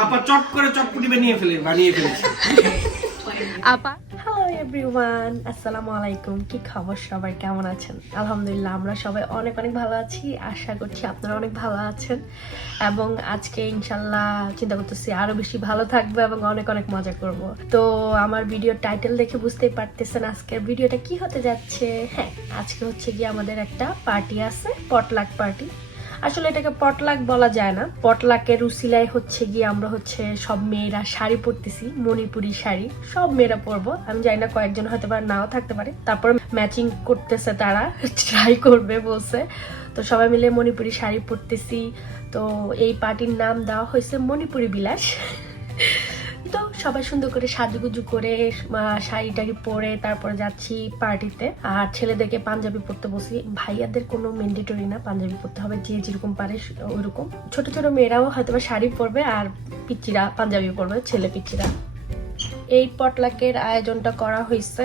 আপা চট করে চটপটি বানিয়ে ফেলে, বানিয়ে ফেলেছে। আপা এভরিওয়ান আসসালামু আলাইকুম। কি খবর সবাই? কেমন আছেন? আলহামদুলিল্লাহ, আমরা সবাই অনেক অনেক ভালো আছি। আশা করছি আপনারা অনেক ভালো আছেন। এবং আজকে ইনশাল্লাহ চিন্তা করতেছি, আরও বেশি ভালো থাকবে এবং অনেক অনেক মজা করব। তো আমার ভিডিও টাইটেল দেখে বুঝতেই পারতেছেন আজকের ভিডিওটা কি হতে যাচ্ছে। হ্যাঁ আজকে হচ্ছে গিয়ে আমাদের একটা পার্টি আছে পটলাক পার্টি আসলে এটাকে পটলাক বলা যায় না। পটলাকের উসিলায় হচ্ছে গিয়ে আমরা হচ্ছে সব মেয়েরা শাড়ি পরতেছি, মণিপুরি শাড়ি। সব মেয়েরা পরবো। আমি জানি না কয়েকজন হয়তো বা নাও থাকতে পারে। তারপর ম্যাচিং করতেছে তারা ট্রাই করবে বলছে। তো সবাই মিলে মণিপুরি শাড়ি পরতেছি। তো এই পার্টির নাম দেওয়া হয়েছে মণিপুরি বিলাস। সবাই সুন্দর করে সাজুগুজু করে শাড়িটাকে পরে তারপরে যাচ্ছি পার্টিতে। আর ছেলেদেরকে পাঞ্জাবি পরতে বসি। ভাইয়াদের কোনো ম্যান্ডেটরি না, পাঞ্জাবি পরতে হবে, যে যেরকম পারে ওইরকম ছোট ছোট মেয়েরাও হয়তো শাড়ি পরবে আর পিচ্চিরা পাঞ্জাবি পরবে, ছেলে পিচ্চিরা। এই পটলাকের আয়োজনটা করা হয়েছে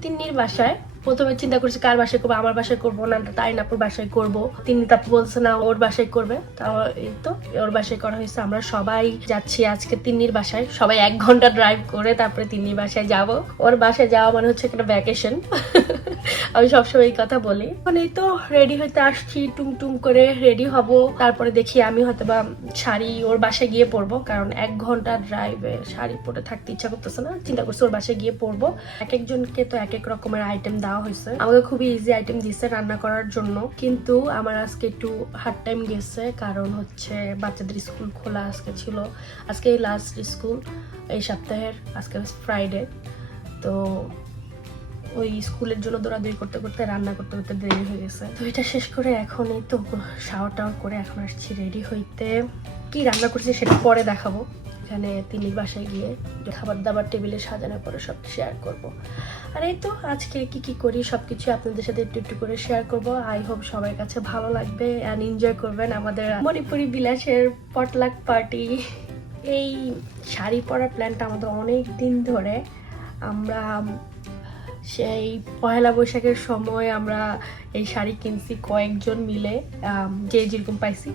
তিন্নির বাসায়। প্রথমে চিন্তা করছি কার বাসায় করব, আমার বাসায় করব না তাই তাইনাপুর বাসায় করব। তিনি তারপর বলছে না, ওর বাসায় করবে। তাও এই তো, ওর বাসায় করা হয়েছে। আমরা সবাই যাচ্ছি আজকে তিন্নির বাসায়। সবাই এক ঘণ্টা ড্রাইভ করে তারপরে তিন্নির বাসায় যাব। ওর বাসায় যাওয়া মানে হচ্ছে একটা ভ্যাকেশন আমি সবসময় এই কথা বলি। মানে তো রেডি হইতে আসছি টুং টুং করে রেডি হব। তারপরে দেখি আমি হয়তো বা শাড়ি ওর বাসায় গিয়ে পরবো, কারণ এক ঘণ্টা ড্রাইভে শাড়ি পরে থাকতে ইচ্ছা করতেছে না। চিন্তা করছি ওর বাসায় গিয়ে পরবো। এক একজনকে তো এক এক রকমের আইটেম দেওয়া হয়েছে আমাকে খুবই ইজি আইটেম দিচ্ছে রান্না করার জন্য। কিন্তু আমার আজকে একটু হার্ড টাইম গেছে, কারণ হচ্ছে বাচ্চাদের স্কুল খোলা আজকে ছিল। আজকে লাস্ট স্কুল এই সপ্তাহের, আজকে ফ্রাইডে তো ওই স্কুলের জন্য দৌড়াদৌড়ি করতে করতে, রান্না করতে করতে দেরি হয়ে গেছে। তো এটা শেষ করে এখন এই তো শাওয়ার টাওয়ার করে এখন আসছি রেডি হইতে। কি রান্না করছি সেটা পরে দেখাবো। এখানে তিনি বাসায় গিয়ে খাবার দাবার টেবিলে সাজানোর পরে সব শেয়ার করব। আর এই তো আজকে কি কি করি সব কিছু আপনাদের সাথে একটু একটু করে শেয়ার করব। আই হোপ সবার কাছে ভালো লাগবে অ্যান্ড এনজয় করবেন আমাদের মণিপুরি বিলাসের পটলাক পার্টি এই শাড়ি পরার প্ল্যানটা আমাদের অনেক দিন ধরে। আমরা সেই পয়লা বৈশাখের সময় আমরা এই শাড়ি কিনছি কয়েকজন মিলে যে যেরকম পাইছি।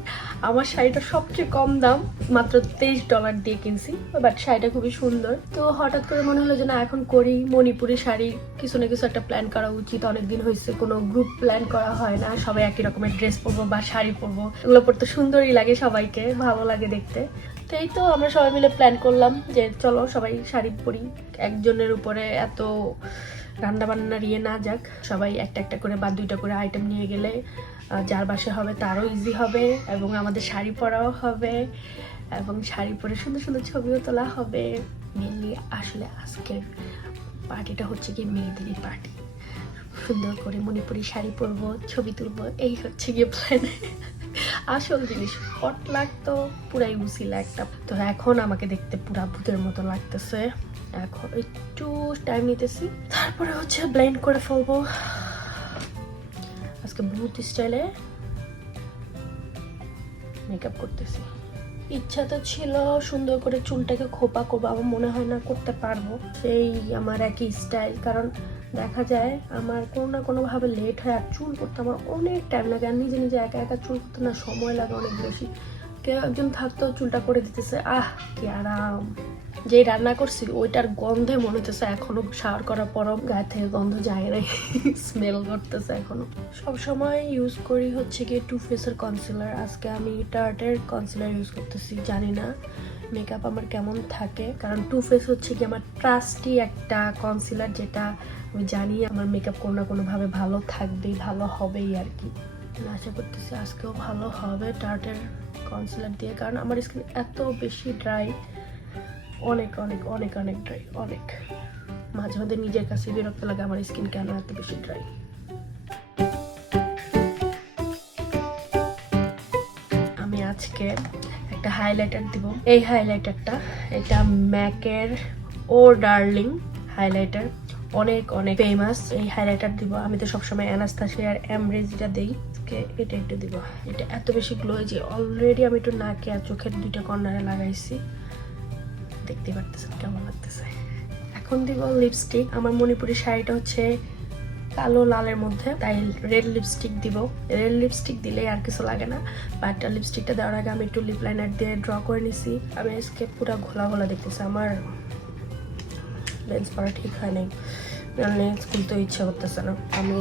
আমার শাড়িটা সবচেয়ে কম দাম, মাত্র তেইশ ডলার দিয়ে কিনছি বাট শাড়িটা খুবই সুন্দর। তো হঠাৎ করে মনে হলো যে না, এখন করি। মণিপুরি শাড়ি কিছু না কিছু একটা প্ল্যান করা উচিত। অনেকদিন হয়েছে, কোনো গ্রুপ প্ল্যান করা হয় না। সবাই একই রকমের ড্রেস পরবো বা শাড়ি পরবো। এগুলো পরতে সুন্দরই লাগে সবাইকে, ভালো লাগে দেখতে। তো এই তো আমরা সবাই মিলে প্ল্যান করলাম যে চলো সবাই শাড়ি পরি। একজনের উপরে এত রান্না বান্নার ইয়ে না যাক, সবাই একটা একটা করে বা দুইটা করে আইটেম নিয়ে গেলে যার বাসে হবে তারও ইজি হবে এবং আমাদের শাড়ি পরাও হবে এবং শাড়ি পরে সুন্দর সুন্দর ছবিও তোলা হবে। মেনলি আসলে আজকের পার্টিটা হচ্ছে কি মেয়েদেরই পার্টি সুন্দর করে মণিপুরি শাড়ি পরবো, ছবি তুলবো, এই হচ্ছে গিয়ে প্ল্যান আসল জিনিস হট লাগতো, পুরাই উসিলা একটা। তো এখন আমাকে দেখতে পুরা ভূতের মতো লাগতেছে। এখন একটু টাইম নিতেছি। তারপরে হচ্ছে ব্লেন্ড করে ফেলব। আজকে ভূত স্টাইলে মেকআপ করতেছি। ইচ্ছা তো ছিল সুন্দর করে চুলটাকে খোপা করব আমার মনে হয় না করতে পারব। সেই আমার একই স্টাইল কারণ দেখা যায় আমার কোনো না কোনোভাবে লেট হয় আর চুল করতে আমার অনেক টাইম লাগে। আর নিজে নিজে একা একা চুল করতে না সময় লাগে অনেক বেশি। কেউ একজন থাকতো চুলটা করে দিতেছে, আহ, কি আরাম। যে রান্না করছি, ওইটার গন্ধে মনে হতেছে এখনও শাওয়ার করার পরও গায়ে থেকে গন্ধ যায় নাই। স্মেল করতেছে এখনও। সব সময় ইউজ করি হচ্ছে গিয়ে টু ফেসের কনসিলার আজকে আমি টার্টের কনসিলার ইউজ করতেছি, জানি না মেকআপ আমার কেমন থাকে। কারণ টু ফেস হচ্ছে কি আমার ট্রাস্টি একটা কনসিলার যেটা আমি জানি আমার মেকআপ কোনো না কোনোভাবে ভালো থাকবেই, ভালো হবেই আর কি। আশা করতেছি আজকেও ভালো হবে টার্টের কনসিলার দিয়ে, কারণ আমার স্কিন এত বেশি ড্রাই অনেক অনেক অনেক অনেক ড্রাই অনেক। মাঝে মধ্যে নিজের কাছে বিরক্ত লাগে, আমার স্কিন কেন এত বেশি ড্রাই আমি আজকে একটা হাইলাইটার দিব। এই হাইলাইটারটা এটা ম্যাকের ও ডার্লিং হাইলাইটার অনেক অনেক ফেমাস এই হাইলাইটার দিব। আমি তো সবসময় অ্যানাস্তাসিয়ার অ্যামরেজিটা দিই। এটা একটু দিব। এটা এত বেশি গ্লো যে অলরেডি আমি একটু নাকে আর চোখের দুইটা কর্নারে লাগাইছি। দেখতে পারতেছেন, কেমন লাগতেছে? এখন দিব লিপস্টিক আমার মণিপুরি শাড়িটা হচ্ছে কালো লালের মধ্যে, তাই রেড লিপস্টিক দিব। রেড লিপস্টিক দিলেই আর কিছু লাগে না বাট লিপস্টিকটা দেওয়ার আগে আমি একটু লিপ লাইনার দিয়ে ড্র করে নিছি। আমি আজকে পুরো ঘোলা ঘোলা দেখতেছি, আমার লেন্স পরা ঠিক হয় নাই লেন্স খুলতে ইচ্ছা করতেছে না। আমি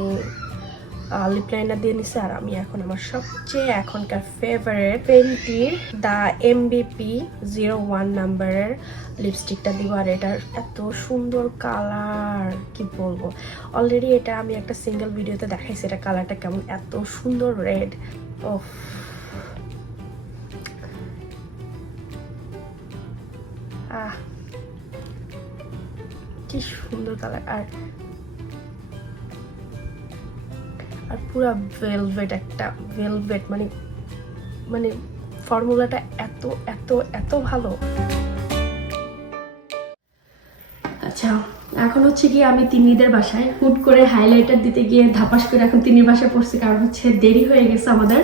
লিপ লাইনার দিয়ে নিছি আর আমি এখন আমার সবচেয়ে এখনকার ফেভারিট পেন্টির দ্য এমবিপি জিরো ওয়ান নাম্বারের লিপস্টিকটা দিব আর এটার এত সুন্দর কালার কি বলব? অলরেডি এটা আমি একটা সিঙ্গেল ভিডিওতে দেখাইছি, এটা কালারটা কেমন? এত সুন্দর রেড ও আহ। কি সুন্দর কালার আর আর পুরা ভেলভেট একটা ভেলভেট মানে মানে ফর্মুলাটা এত এত এত ভালো। আচ্ছা এখন হচ্ছে গিয়ে আমি তিনিদের বাসায় হুট করে হাইলাইটার দিতে গিয়ে ধাপাস করে এখন তিন্নির বাসায় পড়ছি, কারণ হচ্ছে দেরি হয়ে গেছে আমাদের।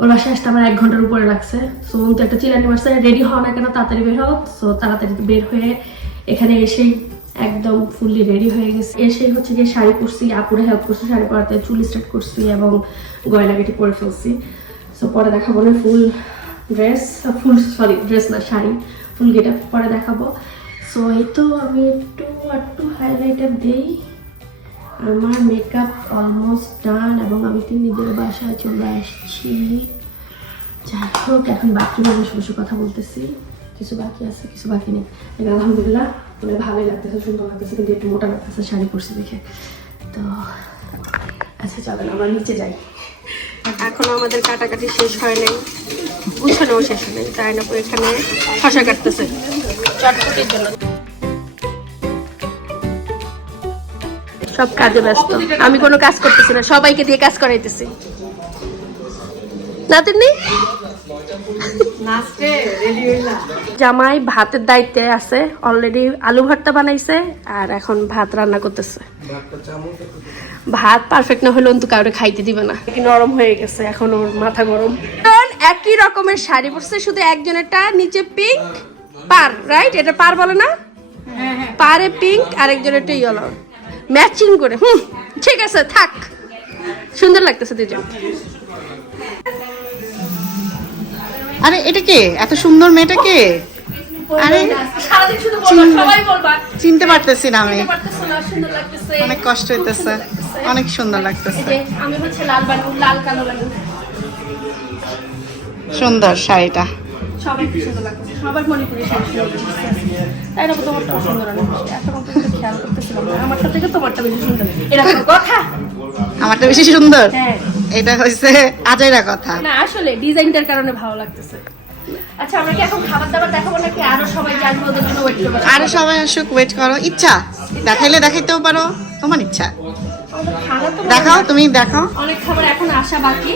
ওর বাসায় আসতে আমার এক ঘণ্টার উপরে লাগছে। সো তো একটা চিলানি মারছে, রেডি হওয়া না কেন, তাড়াতাড়ি বের হও। সো তাড়াতাড়ি বের হয়ে এখানে এসেই একদম ফুললি রেডি হয়ে গেছে। এসে হচ্ছে গিয়ে শাড়ি পরছি, আপুরে হেল্প করছি, শাড়ি পরাতে চুল স্টার্ট করছি এবং গয়না কেটে পরে ফেলছি। সো পরে দেখাবো না full dress full sorry dress না, শাড়ি ফুল গেট আপ পরে দেখাবো। সো এই তো আমি একটু একটু হাইলাইটার দেই। আমার মেকআপ অলমোস্ট ডান এবং আমি তো নিজের বাসায় চলে আসছি। যাই হোক, এখন বাথরুমে বসে বসে কথা বলতেছি। কিছু বাকি আছে কিছু বাকি নেই। কিন্তু আলহামদুলিল্লাহ মানে ভালোই লাগতেছে সুন্দর লাগতেছে কিন্তু একটু মোটা লাগতেছে শাড়ি পরছি দেখে। তো আচ্ছা চলেন আমরা নিচে যাই। এখনও আমাদের কাটাকাটি শেষ হয় নাই। গুছানোও শেষ হয় নাই তাই না এখানে শশা কাটতেছে। চটপটির জন্য। সব কাজে ব্যস্ত। আমি কোনো কাজ করতেছি না সবাইকে দিয়ে কাজ করাইতেছি। না তিনি জামাই ভাতের দায়িত্বে আছে অলরেডি আলু ভর্তা বানাইছে আর এখন ভাত রান্না করতেছে। ভাত পারফেক্ট না হলে অন্তু কাউরে খাইতে দিবে না। নরম হয়ে গেছে এখন ওর মাথা গরম। একই রকমের শাড়ি পরছে শুধু একজনেরটা নিচে পিঙ্ক পার রাইট এটা পার বলে না? পারে পিঙ্ক আর আরেকজনেরটা ইয়েলো ম্যাচিং করে হুম ঠিক আছে থাক। সুন্দর লাগতেছে দুজন আরে এটা কে? এত সুন্দর মেয়েটা কে? আরে চিনতে পারতেছি না আমি। অনেক কষ্ট হইতেছে। অনেক সুন্দর লাগতেছে। আমি হচ্ছে লাল লাল কালো সুন্দর শাড়িটা। সবাই কি সুন্দর লাগতেছে। সবার মণিপুরি শাড়ি তাই না তোমারটা সুন্দর বেশি এখন খেয়াল করতেছিলাম। আমারটা থেকে তোমারটা বেশি সুন্দর। এটা কথা। আমারটা বেশি সুন্দর? হ্যাঁ। এটা হচ্ছে আজেরা কথা। না আসলে ডিজাইনটার কারণে ভালো লাগতেছে। আচ্ছা আমরা কি এখন খাবার দাবার দেখাবো নাকি আরও সবাই জানব ওদের জন্য ওয়েট করব? আরও সবাই আসুক ওয়েট করো। ইচ্ছা দেখাইলে দেখাইতেও পারো তোমার ইচ্ছা। দেখাও তুমি দেখাও অনেক খাবার এখন আসা বাকি।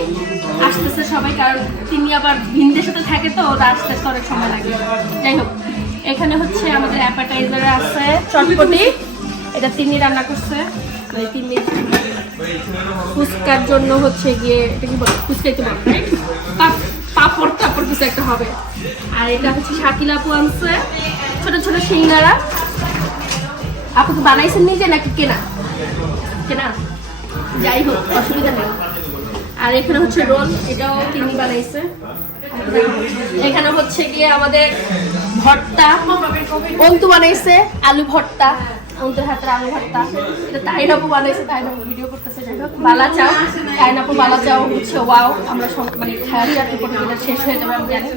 আসতেছে সবাই কারণ তিনি আবার ভিন দেশে তো থাকে তো ওরা আসতে আসতে অনেক সময় লাগে। যাই হোক এখানে হচ্ছে আমাদের অ্যাপাটাইজার আছে। চটপটি এটা তিনি রান্না করছে। মানে তিনি ফুচকার জন্য হচ্ছে গিয়ে, এটা কি বলে? ফুচকাই তো বলে right? পাপড় টাপড় কিছু একটা হবে। আর এটা হচ্ছে শাকিল আপু আনছে, ছোট ছোট সিঙ্গারা। আপু কি বানাইছেন নিজে নাকি কেনা? কেনা? যাই হোক, অসুবিধা নেই। আর এখানে হচ্ছে রোল, এটাও তিনি বানাইছে। এখানে হচ্ছে গিয়ে আমাদের ভর্তা। অন্তু বানাইছে আলু ভর্তা। অন্তুর হাতের আলু ভর্তা। এটা তাইনাপু বানাইছে তাইনাপু ভিডিও বালা চাও তাইনাপু বালা চাও হচ্ছে ওয়াও আমরা সব মানে খাওয়া চারটে প্রতিদিন শেষ হয়ে যাবে আমি জানি।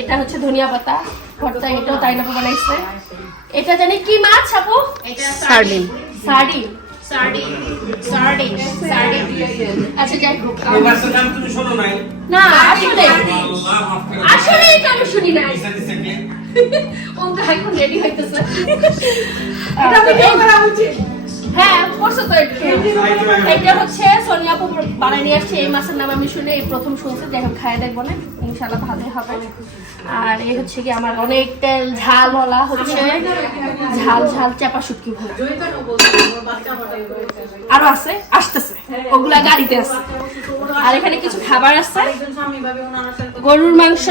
এটা হচ্ছে ধনিয়া পাতা ভর্তা এটাও তাইনাপু বানাইছে। এটা জানি কি মাছ আপু? সার্ডিন। সার্ডিন. আচ্ছা যাই হোক এই মাছটার নাম তুমি শোনো নাই? না আসলে। আসলে এটা আমি শুনি নাই? ও তো এখন রেডি হইতেছে। হ্যাঁ করছ তো একটু। এটা হচ্ছে সোনিয়া আপু বানাই নিয়ে আসছে। এই মাছের নাম আমি শুনে এই প্রথম শুনছি। যাই হোক খাই দেখব না। ইনশাল্লাহ ভালোই হবে। আর এই হচ্ছে কি আমার অনেক তেল ঝাল বলা হচ্ছে। ঝাল ঝাল চাপা শুটকি ভোলা আরও আছে? আসতেছে। ওগুলা গাড়িতে আছে। আর এখানে কিছু খাবার আছে। গরুর মাংস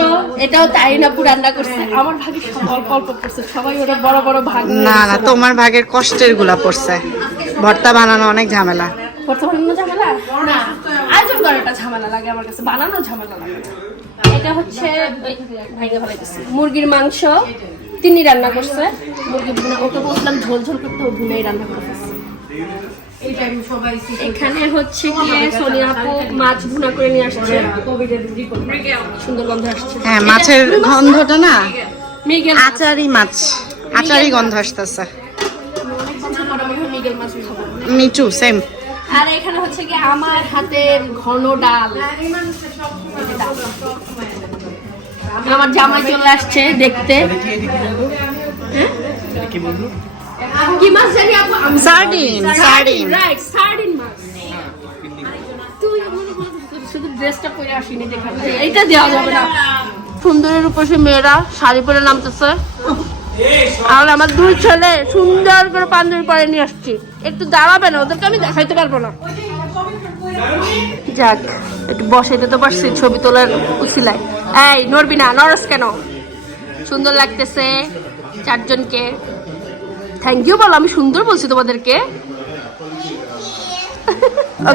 এটাও তাইনাপু রান্না করছে? আমার ভাগে অল্প অল্প করছে সবাই ওরা বড় বড় ভাগ না না তোমার ভাগের কষ্টেরগুলা পড়ছে। ভর্তা বানানো অনেক ঝামেলা। প্রথম বানানো ঝামেলা? না আয়োজন করাটা ঝামেলা লাগে আমার কাছে বানানো ঝামেলা লাগে এটা হচ্ছে মুরগির মাংস তিনি রান্না করছে। মুরগি ওকে বলছিলাম ঝোল ঝোল করতে ও ভুনাই রান্না করে ফেলছে। এখানে হচ্ছে গিয়ে সোনিয়া আপু মাছ ভুনা করে নিয়ে আসছে। সুন্দর গন্ধ আসছে। হ্যাঁ মাছের গন্ধটা না? মিগেল আচারি মাছ। আচারি গন্ধ আসতেছে। মিচু সেম আর এখানে হচ্ছে কি আমার হাতের ঘন ডাল। আমার জামাই চলে আসছে দেখতে। হ্যাঁ? কি মাছ জানি আপু? আমি সার্ডিন সার্ডিন রাইট সার্ডিন মাছ। তুই মনে শুধু ড্রেসটা পরে আসিনি দেখাবে এইটা দেওয়া যাবে না। সুন্দরের উপর সে মেয়েরা শাড়ি পরে নামতেছে। আর আমার দুই ছেলে সুন্দর করে পাঞ্জাবি পরে নিয়ে আসছি। একটু দাঁড়াবে না ওদেরকে আমি দেখাইতে পারব না। যাক একটু বসাইতে তো পারছি ছবি তোলার উচিলায়। এই নড়বি না নরস কেন? সুন্দর লাগতেছে চারজনকে। থ্যাংক ইউ বলো, আমি সুন্দর বলছি তোমাদেরকে।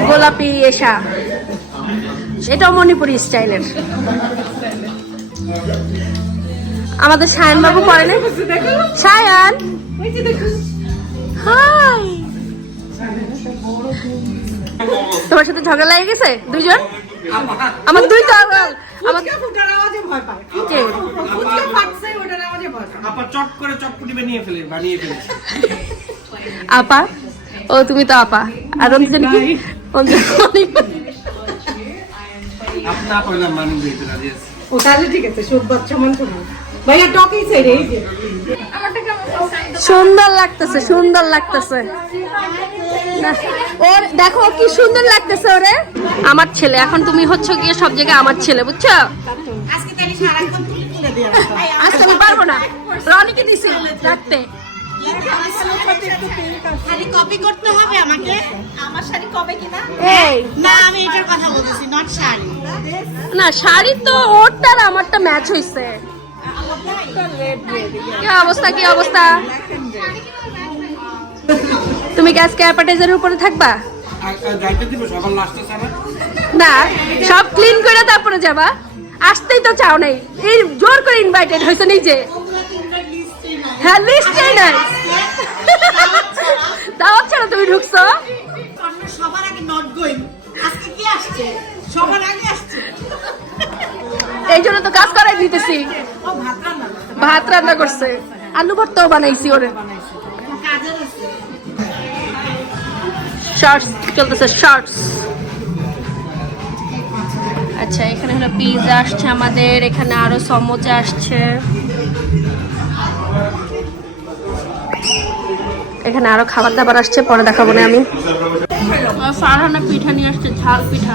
গোলাপি এসা। এটাও মণিপুরি স্টাইলের। আমাদের সায়ন বাবু পরে না সায়ন! তোমার সাথে ঝগড়া লেগে গেছে? দুইজন? আমার দুই তো আমার ফুটার আওয়াজে ভয় আমার কে? আপা চট করে চটপটি বানিয়ে ফেলে বানিয়ে ফেলেছে আপা? ও তুমি তো আপা। আর অঞ্জন কি? আপনা কইলাম মানুষ দিতে রাজি আছে। ও তাহলে ঠিক আছে সুদ বাচ্চা মান করব ভাইয়া টকেই চাই রে এই যে। সুন্দর লাগতেছে সুন্দর লাগতেছে। ওর দেখো কি সুন্দর লাগতেছে ওরে। আমার ছেলে এখন তুমি হচ্ছে গিয়ে সব জায়গায় আমার ছেলে বুঝছ? আজকে আমি পারব না। রনিকে দিছি রাখতে। শাড়ি কপি করতে হবে আমাকে। আমার শাড়ি কবে কিনা? না আমি এটার কথা বলতেছি নট শাড়ি। না শাড়ি তো ওরটা আর আমারটা ম্যাচ হইছে। কি অবস্থা কি অবস্থা? তুমি কি আজকে অ্যাপাটাইজারের উপরে থাকবা? না, সব ক্লিন করে তারপরে যাবা। আসতেই তো চাও নাই। এই জোর করে ইনভাইটেড হয়েছে নিজে। হ্যাঁ লিস্টে নাই। দাওয়াত ছাড়া তুমি ঢুকছো? সবার আগে নট আজকে কি আসছে সবার আগে আসছে এই জন্য তো কাজ করাই দিতেছি। ভাত রান্না করছে। আলু ভর্তাও বানাইছি ওরে। কাজের শর্টস চলতেছে শর্টস আচ্ছা এখানে হলো পিৎজা আসছে আমাদের এখানে আরও সমোচা আসছে। এখানে আরও খাবার দাবার আসছে পরে দেখাবো না আমি। ফারহানা পিঠা নিয়ে আসছে ঝাল পিঠা।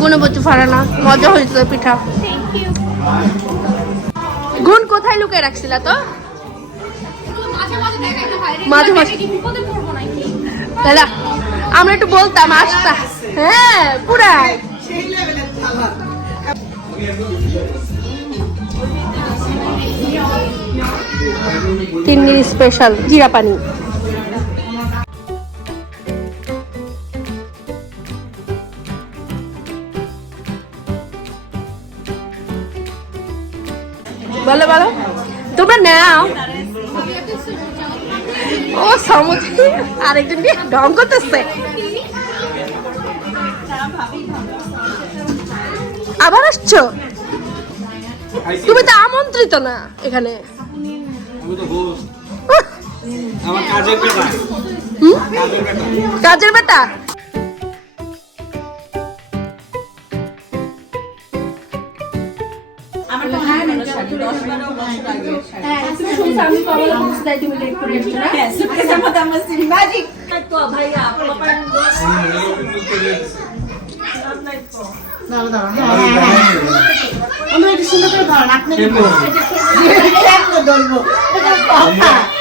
গুনে বলছে ফারহানা মজা হয়েছে পিঠা। গুণ কোথায় লুকিয়ে রাখছিলা তো? মাঝে মাঝে দাদা আমরা একটু বলতাম আসতা হ্যাঁ পুরাই। তিন্নির স্পেশাল জিরা পানি। বলো বলো। তোমরা নাও। ও সমুদ্রে আরেকজন নিয়ে ঢং করতেছে আবার আসছ তুমি তো আমন্ত্রিত না এখানে কাজের বেটা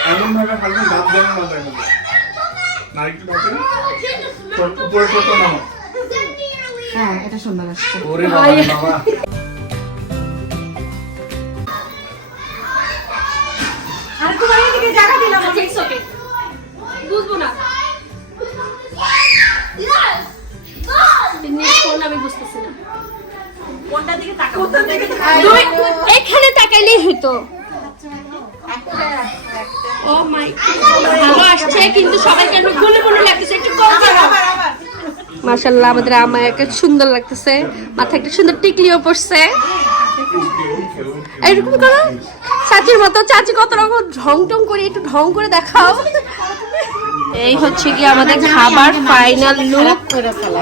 এমন ভাবে ফালতু ভাত দেন না দেখো না একটু দেখেন উপরে টোটো নাও হ্যাঁ এটা সুন্দর আসছে। ওরে বাবা। বুঝব না। আমি বুঝতেছি না। কোনটা দিকে তাকাবো? এখানে তাকাইলেই ও মাই ভালো আসছে কিন্তু সবাইকে একটু গুলো গুলো লাগতেছে? একটু কম মাশাল্লাহ আমাদের আমাকে সুন্দর লাগতেছে। মাথায় একটা সুন্দর টিকলিও পড়ছে এইরকম করো। চাচির মতো। চাচি কত রকম ঢং টং করে একটু ঢং করে দেখাও। এই হচ্ছে কি আমাদের খাবার ফাইনাল লুক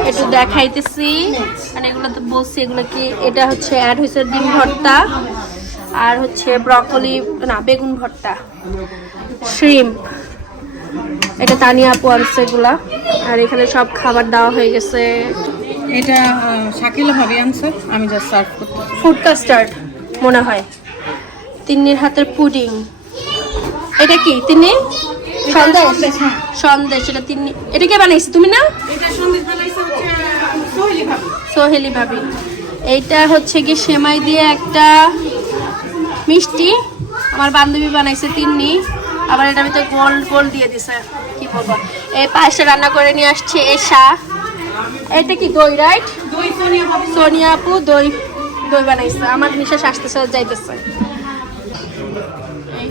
একটু দেখাইতেছি। মানে এগুলো তো বলছি এগুলো কি এটা হচ্ছে অ্যাড হয়েছে ডিম ভর্তা। আর হচ্ছে ব্রকলি না বেগুন ভর্তা। শ্রিম এটা তানিয়া আপু আনছে এগুলা। আর এখানে সব খাবার দেওয়া হয়ে গেছে। এটা শাকিলা ভাবি আনছে আমি জাস্ট সার্ভ করতে ফুড কাস্টার্ড মনে হয়। তিন্নির হাতের পুডিং। এটা কি তিন্নি? সন্দেশ? সন্দেশ এটা তিন্নি এটা কে বানাইছি? তুমি না সোহেলি ভাবি। এইটা হচ্ছে কি সেমাই দিয়ে একটা মিষ্টি। আমার বান্ধবী বানাইছে তিন্নি। আবার এটা ভিতরে গোল গোল দিয়ে দিছে। কি বলব? এই পায়েসটা রান্না করে নিয়ে আসছে এসা এটা কি দই রাইট সোনিয়া আপু দই দই বানাইছে। আমার নিঃশ্বাস আসতেছে যাইতেছে।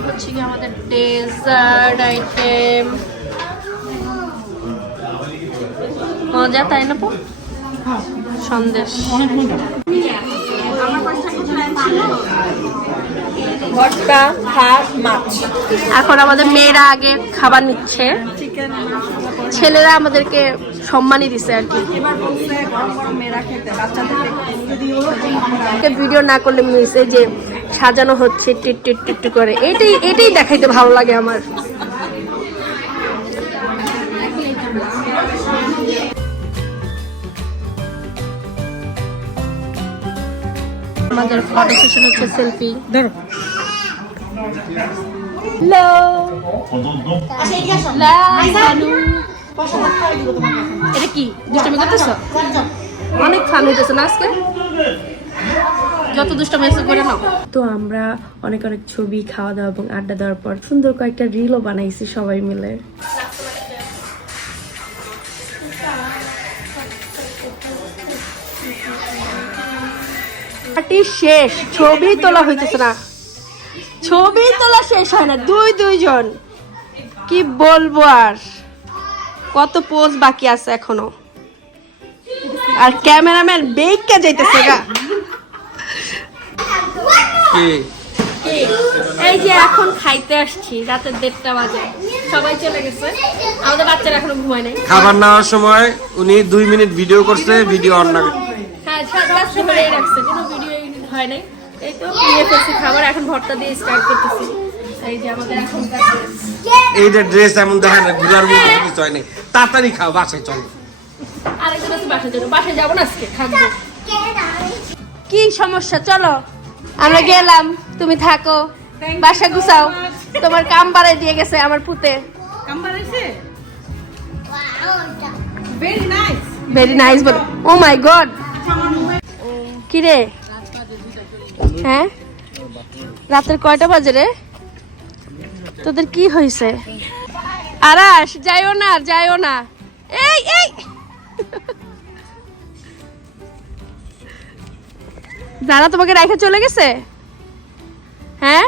হচ্ছে কি আমাদের ডেজার্ট আইটেম। মজা তাই না পু? সন্দেশ। ভর্তা ভাত মাছ। এখন আমাদের মেয়েরা আগে খাবার নিচ্ছে। ছেলেরা আমাদেরকে সম্মানই দিছে আর কি। ভিডিও না করলে মিস যে সাজানো হচ্ছে টিট টিট টিট টিট করে। এটাই এটাই দেখাইতে ভালো লাগে আমার। আমাদের ফটো সেশন হচ্ছে সেলফি ধরো। হ্যালো এটা কি? দুষ্টমি করতেছ? অনেক ফান হইতেছে না আজকে? যত দুষ্টমি আছে করে নাও তো আমরা অনেক অনেক ছবি খাওয়া দাওয়া এবং আড্ডা দেওয়ার পর সুন্দর কয়েকটা রিলও বানাইছি সবাই মিলে। পার্টি শেষ ছবি তোলা হইতেছে না। ছবি তোলা শেষ হয় না দুই দুইজন কি বলব আর? কত পোজ বাকি আছে এখনও? আর ক্যামেরাম্যান বেগকে যাইতেছে গা। কি? এই যে এখন খাইতে আসছি রাতের দেড়টা বাজে। সবাই চলে গেছে। আমাদের বাচ্চারা এখনও ঘুমায় নাই। খাবার নেওয়ার সময় উনি দুই মিনিট ভিডিও করছে ভিডিও অন না হ্যাঁ রাখছে কোনো ভিডিও হয় নাই। এই তো নিয়ে ফেলছি খাবার এখন ভর্তা দিয়ে স্টার্ট করতেছি। এই যে আমাদের dress। এইটা ড্রেস এমন দেখেন ঘুরার মতো কিছু হয় নাই। তাড়াতাড়ি খাও বাসায় চলো। আরেকজন আছে বাসায় যাব বাসায় যাব না আজকে? থাকব কি সমস্যা? চলো। আমরা গেলাম। তুমি থাকো। বাসা গুছাও। তোমার কাম বাড়াই দিয়ে গেছে আমার পুতে। কাম বানাইছে ভেরি নাইস ভেরি নাইস বল ও মাই গড কি রে? হ্যাঁ? রাতের কয়টা বাজে রে? তোদের কি হয়েছে? আরাস যাইও না আর যাইও না। এই এই! যারা তোমাকে রেখে চলে গেছে? হ্যাঁ?